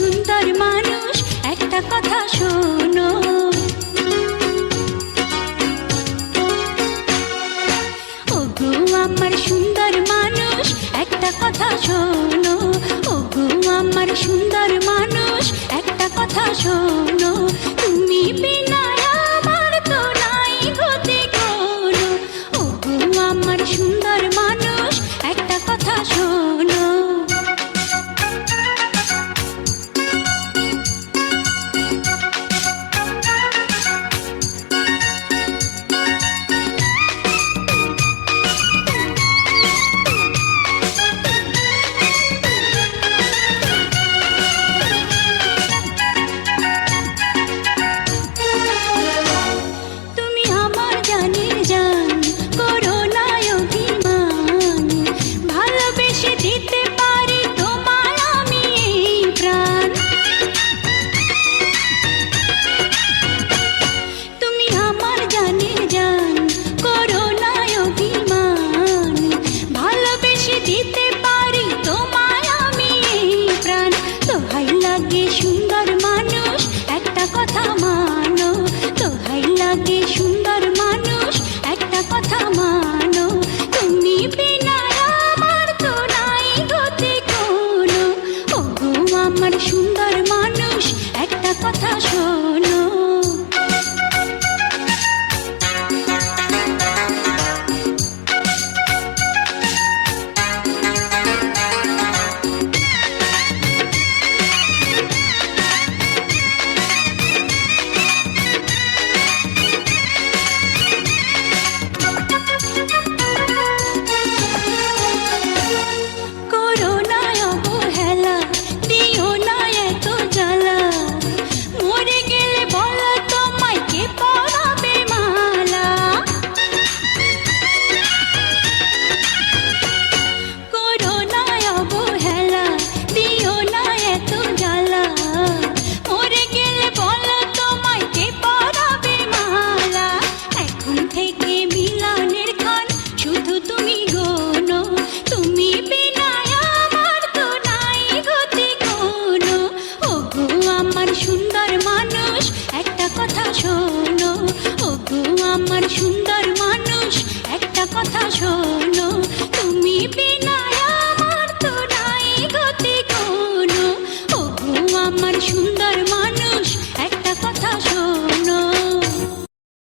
সুন্দর মানুষ, একটা কথা শোনো। ওগো আমার সুন্দর মানুষ, একটা কথা শোনো। ওগো আমার সুন্দর মানুষ, একটা কথা শোনো। তুমি বিনা আমার তো নাই গতি কোনো। ওগো আমার সুন্দর মানুষ, একটা কথা শোনো। তুমি আমার জানের জান, করো না অভিমান। ভালোবেসে দিতে পারি তোমায় আমি এই প্রাণ। তুমি আমার জানের জান, করো না অভিমান। ভালোবেসে দিতে পারি তোমায় আমি এই প্রাণ। দোহাই লাগে সুন্দর মানুষ, একটা কথা মানো। দোহাই লাগে সুন্দর মানুষ, একটা কথা মানো। তুমি বিনা আমার তো নাই গতি কোনো। ওগো আমার সুন্দর মানুষ, একটা কথা শোনো। করো না অবহেলা, দিও না এত জ্বালা। মরে গেলে বলো তোমায় কে পরাবে মালা। করো না অবহেলা, দিও না এত জ্বালা। মরে গেলে বলো তোমায় কে পরাবে মালা। এখন থেকে মিলনের ক্ষণ শুধু তুমি গোনো। তুমি বিনা আমার তো নাই গতি কোনো। ওগো আমার সুন্দর মানুষ, একটা কথা শোনো। ওগো আমার সুন্দর